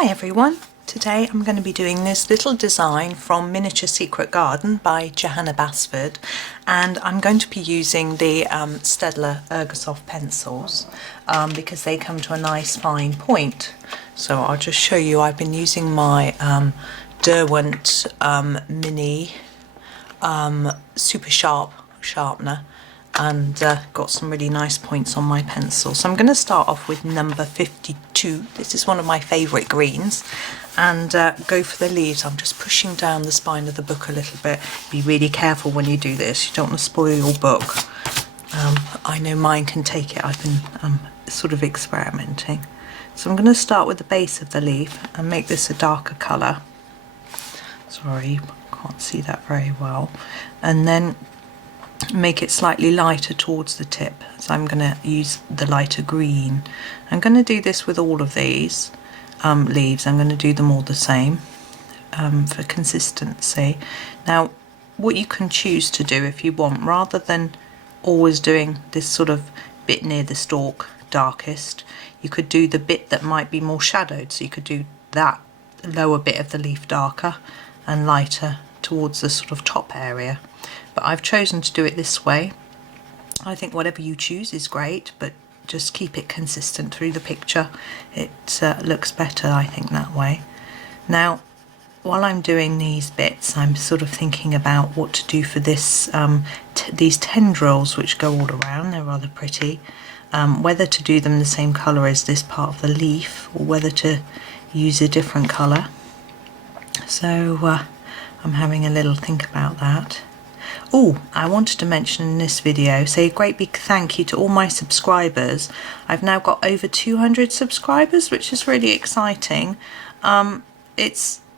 Hi everyone, today I'm going to be doing this little design from Miniature Secret Garden by Johanna Basford, and I'm going to be using the Staedtler Ergosoft Pencils because they come to a nice fine point. So I'll just show you. I've been using my Derwent mini super sharp sharpener and got some really nice points on my pencil. So I'm going to start off with number 52. This is one of my favourite greens, and go for the leaves. I'm just pushing down the spine of the book a little bit. Be really careful when you do this, you don't want to spoil your book. I know mine can take it. I've been sort of experimenting. So I'm going to start with the base of the leaf and make this a darker colour. Sorry, can't see that very well. And then make it slightly lighter towards the tip, so I'm going to use the lighter green. I'm going to do this with all of these leaves. I'm going to do them all the same for consistency. Now what you can choose to do if you want, rather than always doing this sort of bit near the stalk darkest, you could do the bit that might be more shadowed. So you could do that lower bit of the leaf darker and lighter towards the sort of top area. But I've chosen to do it this way. I think whatever you choose is great, but just keep it consistent through the picture. It looks better, I think, that way. Now, while I'm doing these bits, I'm sort of thinking about what to do for this these tendrils which go all around. They're rather pretty. Whether to do them the same colour as this part of the leaf, or whether to use a different colour. So I'm having a little think about that. Oh, I wanted to mention in this video, say a great big thank you to all my subscribers. I've now got over 200 subscribers, which is really exciting.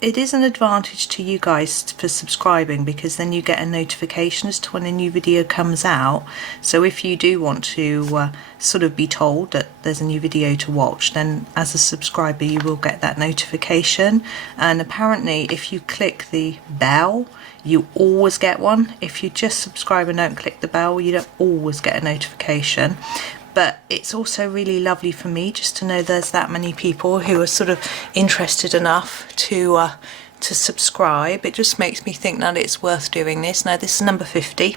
It is an advantage to you guys for subscribing, because then you get a notification as to when a new video comes out. So if you do want to sort of be told that there's a new video to watch, then as a subscriber you will get that notification. And apparently if you click the bell, you always get one. If you just subscribe and don't click the bell, you don't always get a notification. But it's also really lovely for me just to know there's that many people who are sort of interested enough to subscribe. It just makes me think that it's worth doing this. Now this is number 50,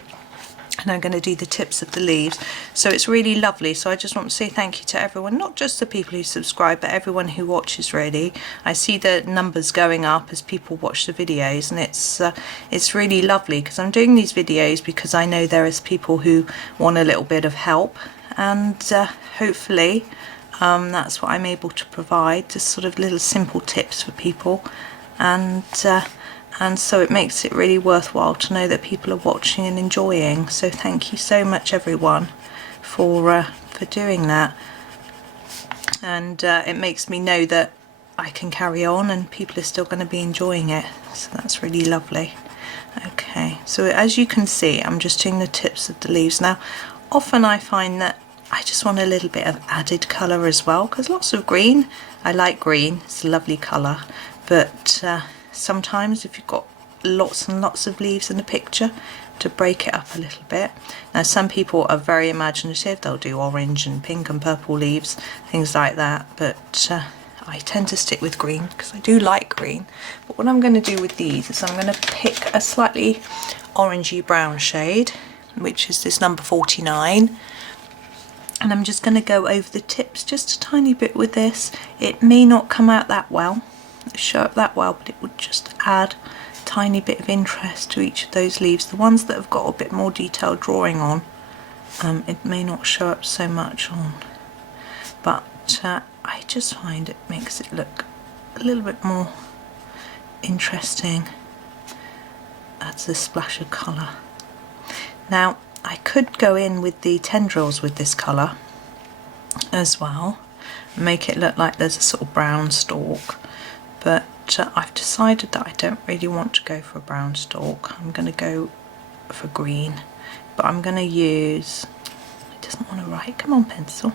and I'm going to do the tips of the leaves. So it's really lovely. So I just want to say thank you to everyone, not just the people who subscribe, but everyone who watches really. I see the numbers going up as people watch the videos, and it's really lovely, because I'm doing these videos because I know there is people who want a little bit of help, and hopefully that's what I'm able to provide, just sort of little simple tips for people, and so it makes it really worthwhile to know that people are watching and enjoying. So thank you so much everyone for doing that, and it makes me know that I can carry on and people are still going to be enjoying it, so that's really lovely. Okay, so as you can see, I'm just doing the tips of the leaves. Now often I find that I just want a little bit of added colour as well, because lots of green, I like green, it's a lovely colour, but sometimes if you've got lots and lots of leaves in a picture, to break it up a little bit. Now some people are very imaginative, they'll do orange and pink and purple leaves, things like that, but I tend to stick with green because I do like green. But what I'm going to do with these is I'm going to pick a slightly orangey brown shade, which is this number 49, and I'm just going to go over the tips just a tiny bit with this. It may not come out that well, show up that well, but it would just add a tiny bit of interest to each of those leaves. The ones that have got a bit more detailed drawing on, it may not show up so much on, but I just find it makes it look a little bit more interesting, adds a splash of colour. Now I could go in with the tendrils with this colour as well, make it look like there's a sort of brown stalk, but I've decided that I don't really want to go for a brown stalk. I'm going to go for green, but I'm going to use, it doesn't want to write, come on pencil,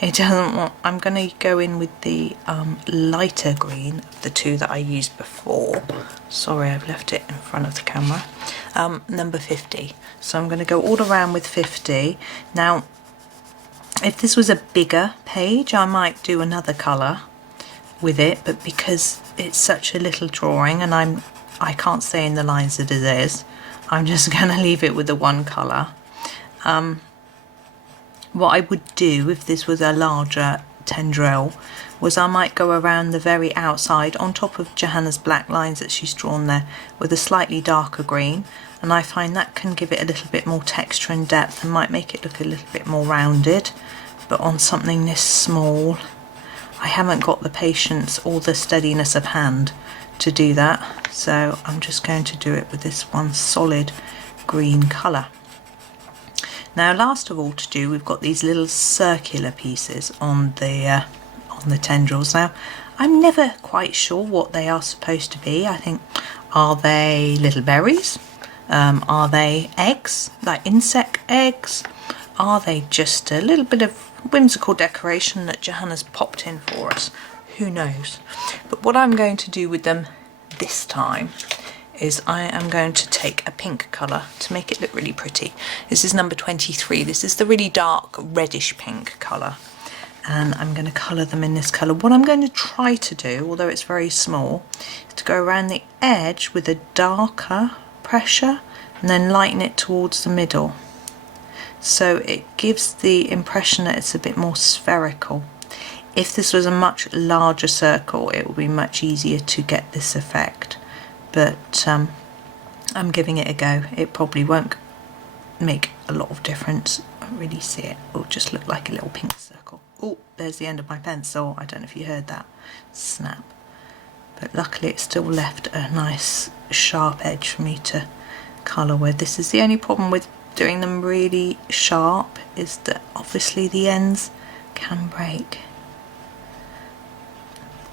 it doesn't want, I'm going to go in with the lighter green of the two that I used before. Sorry, I've left it in front of the camera. Number 50. So I'm going to go all around with 50. Now if this was a bigger page I might do another colour, with it, but because it's such a little drawing and I can't stay in the lines that it is, I'm just going to leave it with the one colour. What I would do if this was a larger tendril was I might go around the very outside on top of Johanna's black lines that she's drawn there with a slightly darker green, and I find that can give it a little bit more texture and depth and might make it look a little bit more rounded. But on something this small, I haven't got the patience or the steadiness of hand to do that, so I'm just going to do it with this one solid green colour. Now last of all to do, we've got these little circular pieces on the tendrils. Now I'm never quite sure what they are supposed to be. I think, are they little berries? Are they eggs, like insect eggs? Are they just a little bit of whimsical decoration that Johanna's popped in for us? Who knows? But what I'm going to do with them this time is I am going to take a pink colour to make it look really pretty. This is number 23. This is the really dark reddish pink colour. And I'm going to colour them in this colour. What I'm going to try to do, although it's very small, is to go around the edge with a darker pressure and then lighten it towards the middle. So it gives the impression that it's a bit more spherical. If this was a much larger circle, it would be much easier to get this effect. But I'm giving it a go. It probably won't make a lot of difference. I don't really see it. It'll just look like a little pink circle. Oh, there's the end of my pencil. I don't know if you heard that snap. But luckily it still left a nice sharp edge for me to colour with. This is the only problem with doing them really sharp, is that obviously the ends can break.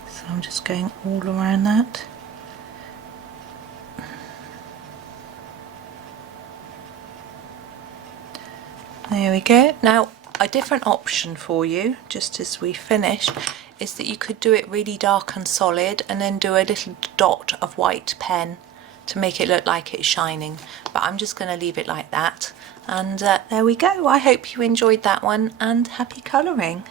So I'm just going all around that. There we go. Now a different option for you, just as we finish, is that you could do it really dark and solid and then do a little dot of white pen to make it look like it's shining. But I'm just going to leave it like that, and there we go. I hope you enjoyed that one, and happy colouring.